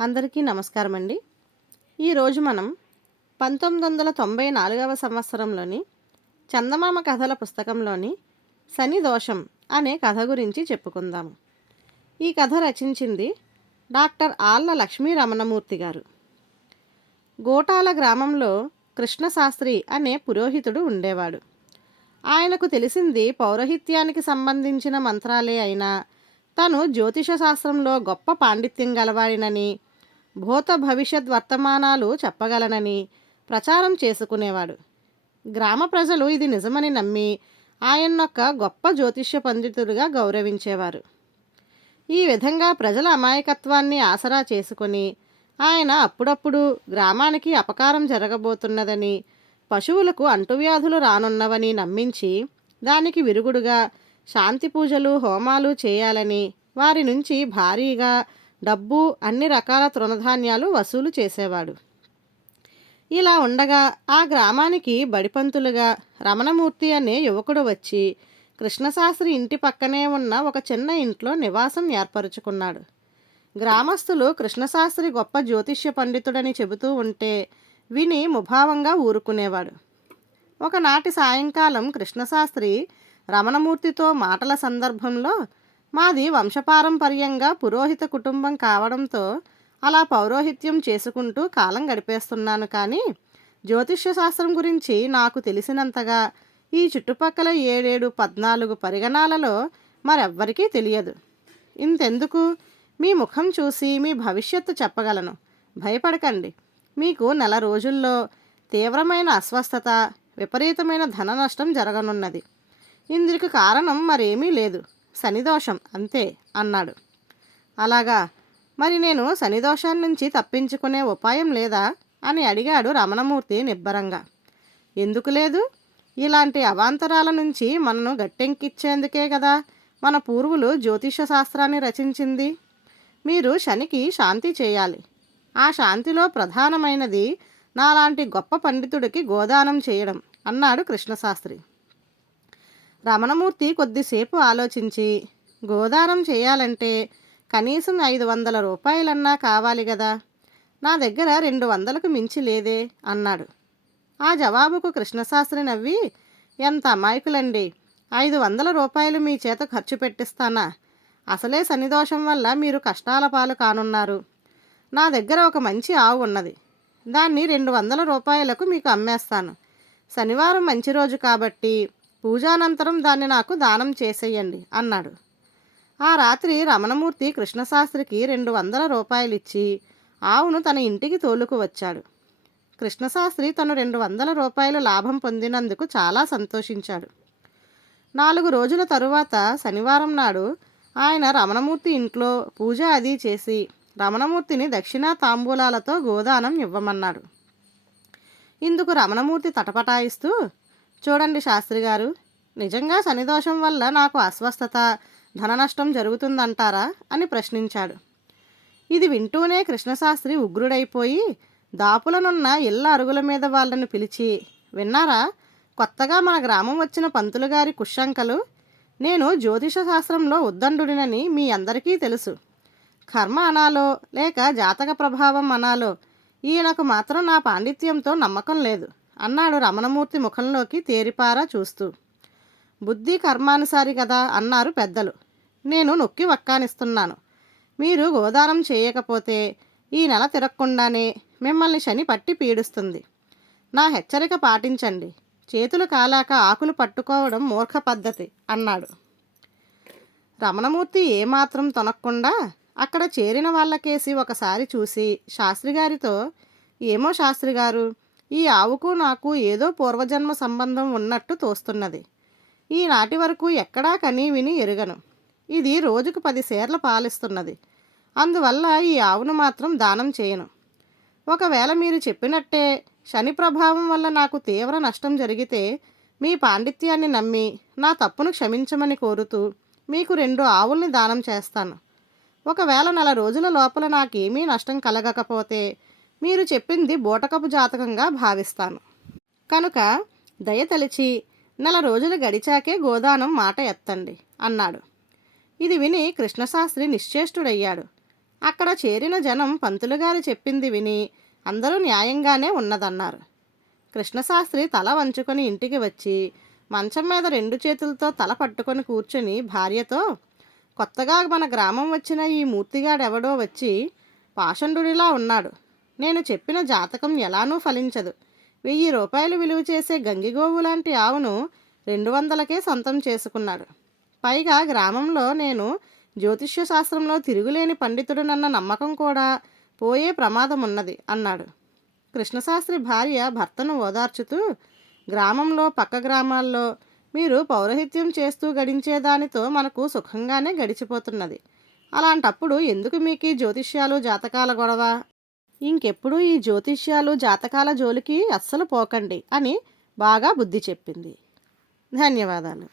అందరికీ నమస్కారం అండి ఈరోజు మనం పంతొమ్మిది వందల తొంభై నాలుగవ సంవత్సరంలోని చందమామ కథల పుస్తకంలోని శని దోషం అనే కథ గురించి చెప్పుకుందాము ఈ కథ రచించింది డాక్టర్ ఆళ్ళ లక్ష్మీ రమణమూర్తి గారు. గోటాల గ్రామంలో కృష్ణశాస్త్రి అనే పురోహితుడు ఉండేవాడు. ఆయనకు తెలిసింది పౌరహిత్యానికి సంబంధించిన మంత్రాలే అయినా తను జ్యోతిష శాస్త్రంలో గొప్ప పాండిత్యం గలవాడినని భూత భవిష్యత్ వర్తమానాలు చెప్పగలనని ప్రచారం చేసుకునేవాడు. గ్రామ ప్రజలు ఇది నిజమని నమ్మి ఆయన్నొక్క గొప్ప జ్యోతిష్య పండితుడిగా గౌరవించేవారు. ఈ విధంగా ప్రజల అమాయకత్వాన్ని ఆసరా చేసుకొని ఆయన అప్పుడప్పుడు గ్రామానికి అపకారం జరగబోతున్నదని పశువులకు అంటువ్యాధులు రానున్నవని నమ్మించి దానికి విరుగుడుగా శాంతి పూజలు హోమాలు చేయాలని వారి నుంచి భారీగా డబ్బు అన్ని రకాల తృణధాన్యాలు వసూలు చేసేవాడు. ఇలా ఉండగా ఆ గ్రామానికి బడిపంతులుగా రమణమూర్తి అనే యువకుడు వచ్చి కృష్ణశాస్త్రి ఇంటి పక్కనే ఉన్న ఒక చిన్న ఇంట్లో నివాసం ఏర్పరుచుకున్నాడు. గ్రామస్తులు కృష్ణశాస్త్రి గొప్ప జ్యోతిష్య పండితుడని చెబుతూ ఉంటే విని ముభావంగా ఊరుకునేవాడు. ఒకనాటి సాయంకాలం కృష్ణశాస్త్రి రమణమూర్తితో మాటల సందర్భంలో మాది వంశపారంపర్యంగా పురోహిత కుటుంబం కావడంతో అలా పౌరోహిత్యం చేసుకుంటూ కాలం గడిపేస్తున్నాను కానీ జ్యోతిష్య శాస్త్రం గురించి నాకు తెలిసినంతగా ఈ చుట్టుపక్కల ఏడేడు పద్నాలుగు పరిగణాలలో మరెవ్వరికీ తెలియదు. ఇంతెందుకు? మీ ముఖం చూసి మీ భవిష్యత్తు చెప్పగలను. భయపడకండి. మీకు నెల రోజుల్లో తీవ్రమైన అస్వస్థత విపరీతమైన ధన నష్టం జరగనున్నది. ఇందుకు కారణం మరేమీ లేదు. శనిదోషం అంతే అన్నాడు. అలాగా? మరి నేను శనిదోషం నుంచి తప్పించుకునే ఉపాయం లేదా? అని అడిగాడు రమణమూర్తి నిబ్బరంగా. ఎందుకు లేదు? ఇలాంటి అవాంతరాల నుంచి మనను గట్టెంకిచ్చేందుకే కదా మన పూర్వులు జ్యోతిష శాస్త్రాన్ని రచించింది. మీరు శనికి శాంతి చేయాలి. ఆ శాంతిలో ప్రధానమైనది నాలాంటి గొప్ప పండితుడికి గోదానం చేయడం అన్నాడు కృష్ణశాస్త్రి. రమణమూర్తి కొద్దిసేపు ఆలోచించి గోదానం చేయాలంటే కనీసం ఐదు వందల రూపాయలన్నా కావాలి కదా నా దగ్గర రెండు వందలకు మించి లేదే అన్నాడు. ఆ జవాబుకు కృష్ణశాస్త్రి నవ్వి ఎంత అమాయకులండి. ఐదు వందల రూపాయలు మీ చేత ఖర్చు పెట్టిస్తానా? అసలే శనిదోషం వల్ల మీరు కష్టాల పాలు కానున్నారు. నా దగ్గర ఒక మంచి ఆవు ఉన్నది. దాన్ని రెండు వందల రూపాయలకు మీకు అమ్మేస్తాను. శనివారం మంచి రోజు కాబట్టి పూజానంతరం దాన్ని నాకు దానం చేసేయండి అన్నాడు. ఆ రాత్రి రమణమూర్తి కృష్ణశాస్త్రికి రెండు వందల రూపాయలు ఇచ్చి ఆవును తన ఇంటికి తోలుకు వచ్చాడు. కృష్ణశాస్త్రి తను రెండు వందల రూపాయలు లాభం పొందినందుకు చాలా సంతోషించాడు. నాలుగు రోజుల తరువాత శనివారం నాడు ఆయన రమణమూర్తి ఇంట్లో పూజ అది చేసి రమణమూర్తిని దక్షిణా తాంబూలాలతో గోదానం ఇవ్వమన్నాడు. ఇందుకు రమణమూర్తి తటపటాయిస్తూ చూడండి శాస్త్రి గారు. నిజంగా శనిదోషం వల్ల నాకు అస్వస్థత ధన నష్టం జరుగుతుందంటారా? అని ప్రశ్నించాడు. ఇది వింటూనే కృష్ణశాస్త్రి ఉగ్రుడైపోయి దాపులనున్న ఇళ్ళ అరుగుల మీద వాళ్ళని పిలిచి విన్నారా? కొత్తగా మన గ్రామం వచ్చిన పంతులు గారి కుశంకలు. నేను జ్యోతిష శాస్త్రంలో ఉద్దండుడినని మీ అందరికీ తెలుసు. కర్మ అనాలో లేక జాతక ప్రభావం అనాలో ఈయనకు మాత్రం నా పాండిత్యంతో నమ్మకం లేదు. అన్నాడు రమణమూర్తి ముఖంలోకి తేరిపారా చూస్తూ. బుద్ధి కర్మానుసారి కదా అన్నారు పెద్దలు. నేను నొక్కి వక్కానిస్తున్నాను. మీరు గోదానం చేయకపోతే ఈ నెల తిరగకుండానే మిమ్మల్ని శని పట్టి పీడిస్తుంది. నా హెచ్చరిక పాటించండి. చేతులు కాలాక ఆకులు పట్టుకోవడం మూర్ఖ పద్ధతి అన్నాడు. రమణమూర్తి ఏమాత్రం తొనక్కుండా అక్కడ చేరిన వాళ్ళకేసి ఒకసారి చూసి శాస్త్రి గారితో ఏమో శాస్త్రి గారు ఈ ఆవుకు నాకు ఏదో పూర్వజన్మ సంబంధం ఉన్నట్టు తోస్తున్నది. ఈనాటి వరకు ఎక్కడా కనీ విని ఎరుగను. ఇది రోజుకు పది సేర్ల పాలిస్తున్నది. అందువల్ల ఈ ఆవును మాత్రం దానం చేయను. ఒకవేళ మీరు చెప్పినట్టే శని ప్రభావం వల్ల నాకు తీవ్ర నష్టం జరిగితే మీ పాండిత్యాన్ని నమ్మి నా తప్పును క్షమించమని కోరుతూ మీకు రెండు ఆవుల్ని దానం చేస్తాను. ఒకవేళ నెల రోజుల లోపల నాకేమీ నష్టం కలగకపోతే మీరు చెప్పింది బూటకపు జాతకంగా భావిస్తాను. కనుక దయతలిచి నెల రోజులు గడిచాకే గోదానం మాట ఎత్తండి అన్నాడు. ఇది విని కృష్ణశాస్త్రి నిశ్చేష్టుడయ్యాడు. అక్కడ చేరిన జనం పంతులుగారు చెప్పింది విని అందరూ న్యాయంగానే ఉన్నదన్నారు. కృష్ణశాస్త్రి తల వంచుకొని ఇంటికి వచ్చి మంచం మీద రెండు చేతులతో తల పట్టుకొని కూర్చొని భార్యతో కొత్తగా మన గ్రామం వచ్చిన ఈ మూర్తిగాడెవడో వచ్చి పాషండుడిలా ఉన్నాడు. నేను చెప్పిన జాతకం ఎలానూ ఫలించదు. వెయ్యి రూపాయలు విలువ చేసే గంగిగోవు లాంటి ఆవును రెండు వందలకే సొంతం చేసుకున్నాడు. పైగా గ్రామంలో నేను జ్యోతిష్య శాస్త్రంలో తిరుగులేని పండితుడునన్న నమ్మకం కూడా పోయే ప్రమాదం ఉన్నది అన్నాడు. కృష్ణశాస్త్రి భార్య భర్తను ఓదార్చుతూ గ్రామంలో పక్క గ్రామాల్లో మీరు పౌరహిత్యం చేస్తూ గడించే దానితో మనకు సుఖంగానే గడిచిపోతున్నది. అలాంటప్పుడు ఎందుకు మీకు జ్యోతిష్యాలు జాతకాల గొడవ? ఇంకెప్పుడు ఈ జ్యోతిష్యాలు జాతకాల జోలికి అస్సలు పోకండి అని బాగా బుద్ధి చెప్పింది. ధన్యవాదాలు.